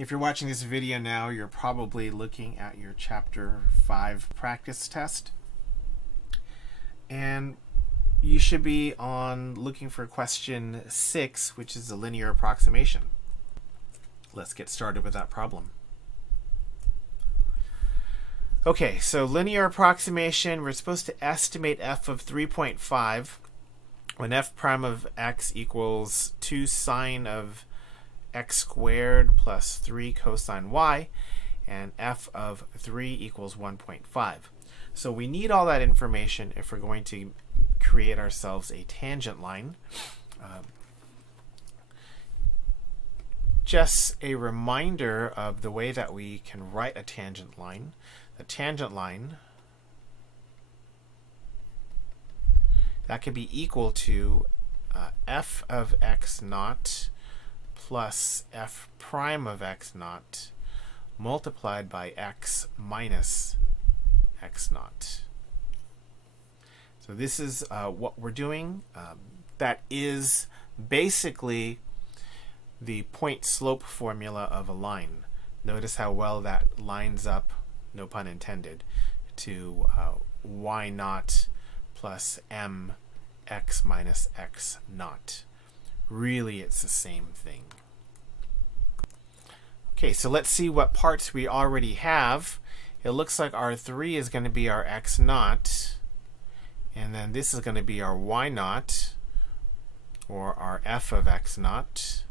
If you're watching this video now, you're probably looking at your Chapter 5 practice test. And you should be looking for question 6, which is the linear approximation. Let's get started with that problem. Okay, so linear approximation, we're supposed to estimate f of 3.5 when f prime of x equals 2 sine of x squared plus 3 cosine y, and f of 3 equals 1.5. So we need all that information if we're going to create ourselves a tangent line. Just a reminder of the way that we can write a tangent line. The tangent line, that could be equal to f of x naught plus f prime of x naught multiplied by x minus x naught. So this is what we're doing. That is basically the point slope formula of a line. Notice how well that lines up, no pun intended, to y naught plus m x minus x naught. Really, it's the same thing. Okay, so let's see what parts we already have. It looks like our 3 is going to be our x naught, and then this is going to be our y naught, or our f of x naught.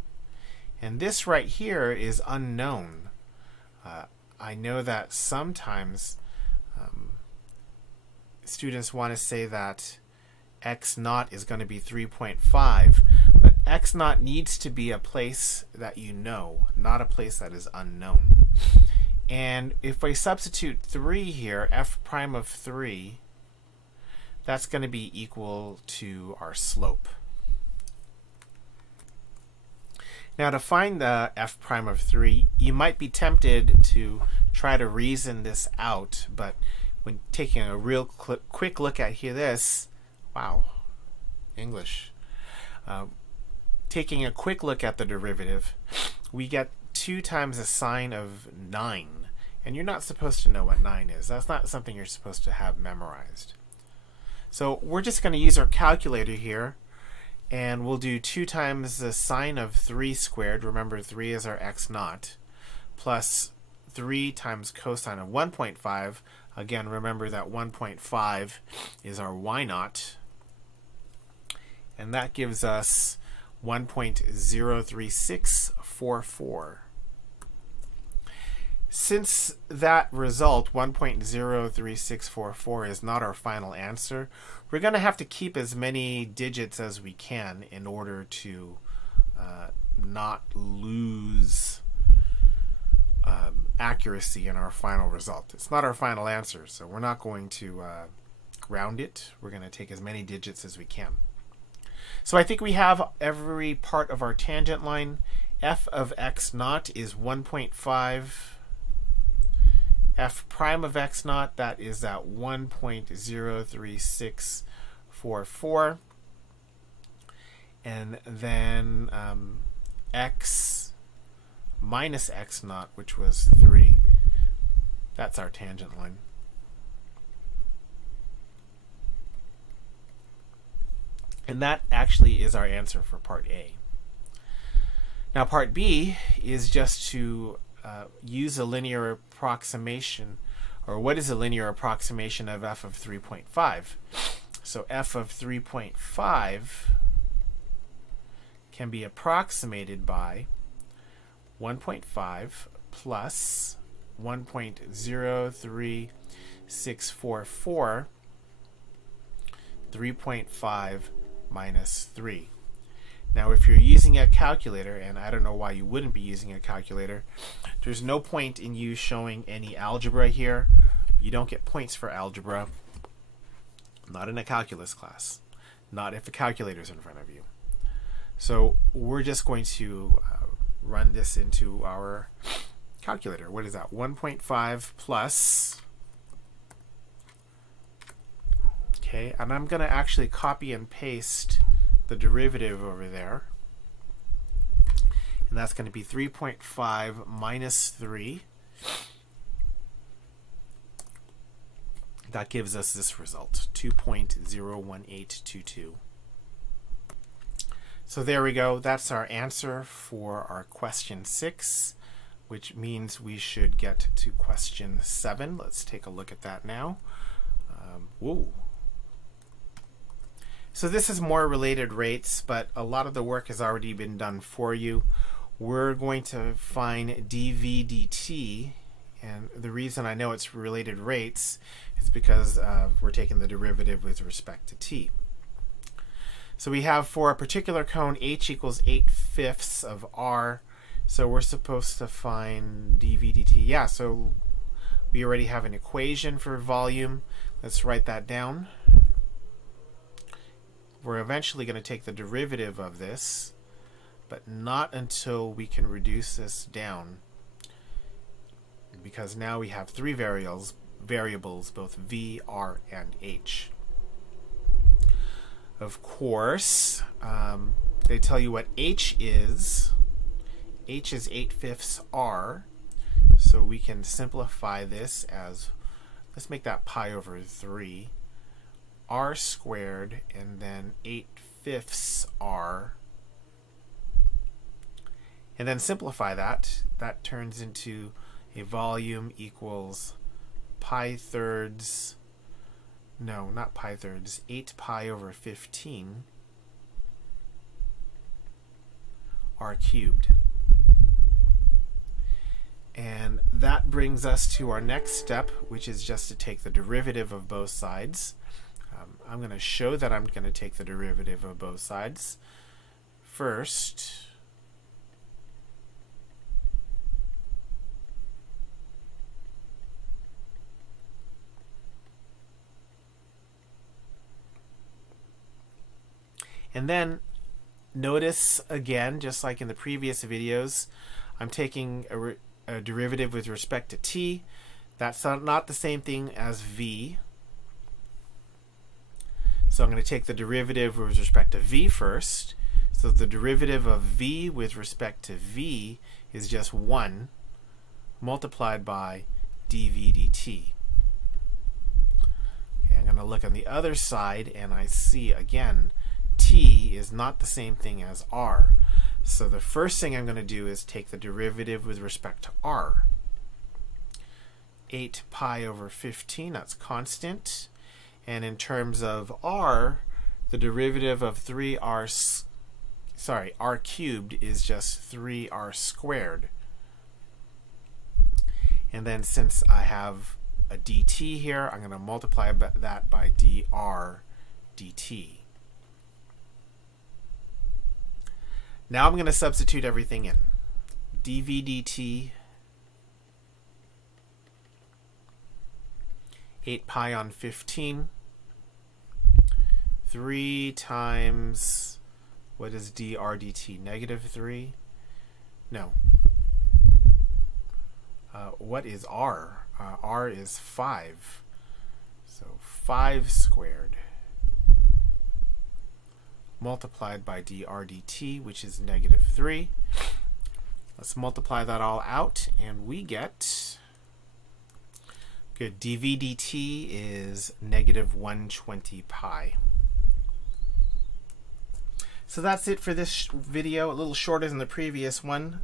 And this right here is unknown. I know that sometimes students want to say that x naught is going to be 3.5, but x naught needs to be a place that you know, not a place that is unknown. And if we substitute 3 here, f prime of 3, that's going to be equal to our slope. Now, to find the f prime of 3, you might be tempted to try to reason this out, but when taking a real quick look at this, wow, English. Taking a quick look at the derivative, we get 2 times the sine of 9. And you're not supposed to know what 9 is. That's not something you're supposed to have memorized. So we're just going to use our calculator here, and we'll do 2 times the sine of 3 squared. Remember, 3 is our x naught, plus 3 times cosine of 1.5. Again, remember that 1.5 is our y naught. And that gives us 1.03644. Since that result, 1.03644, is not our final answer, we're going to have to keep as many digits as we can in order to not lose accuracy in our final result. It's not our final answer, so we're not going to round it. We're going to take as many digits as we can. So I think we have every part of our tangent line. F of x naught is 1.5. F prime of x naught, that is at 1.03644. And then x minus x naught, which was 3. That's our tangent line. And that actually is our answer for part A. Now part B is just to use a linear approximation, or what is a linear approximation of f of 3.5? So f of 3.5 can be approximated by 1.5 plus 1.03644, 3.5 minus 3. Now, if you're using a calculator, and I don't know why you wouldn't be using a calculator, there's no point in you showing any algebra here. You don't get points for algebra, not in a calculus class, not if a calculator is in front of you. So we're just going to run this into our calculator. What is that? 1.5 plus, okay, and I'm going to actually copy and paste the derivative over there. and that's going to be 3.5 minus 3. That gives us this result, 2.01822. So there we go. That's our answer for our question 6, which means we should get to question 7. Let's take a look at that now. Whoa. So this is more related rates, but a lot of the work has already been done for you. We're going to find dv dt, and the reason I know it's related rates is because we're taking the derivative with respect to t. So we have for a particular cone h equals 8/5 of r, so we're supposed to find dv dt. Yeah, so we already have an equation for volume. Let's write that down. We're eventually going to take the derivative of this, but not until we can reduce this down, because now we have 3 variables, both v, r, and h. Of course, they tell you what h is. H is 8/5 r, so we can simplify this as, let's make that pi over 3, r squared, and then 8/5 r, and then simplify that. That turns into a volume equals pi thirds, no, not pi thirds, 8 pi over 15 r cubed. And that brings us to our next step, which is just to take the derivative of both sides. I'm going to show that I'm going to take the derivative of both sides. First, and then notice again, just like in the previous videos, I'm taking a derivative with respect to t. That's not the same thing as v. So I'm going to take the derivative with respect to v first. So the derivative of v with respect to v is just 1 multiplied by dv dt. Okay, I'm going to look on the other side, and I see again t is not the same thing as r. So the first thing I'm going to do is take the derivative with respect to r. 8 pi over 15, that's constant. And in terms of r, the derivative of r cubed is just 3r squared. And then since I have a dt here, I'm going to multiply that by dr dt. Now I'm going to substitute everything in. dv dt, 8 pi on 15, 3 times, what is dr dt? Negative 3? No. What is r? R is 5. So 5 squared multiplied by dr dt, which is negative 3. Let's multiply that all out, and we get, good, dv dt is negative 120 pi. So that's it for this video, a little shorter than the previous one,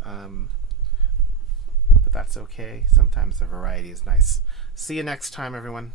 but that's okay. Sometimes the variety is nice. See you next time, everyone.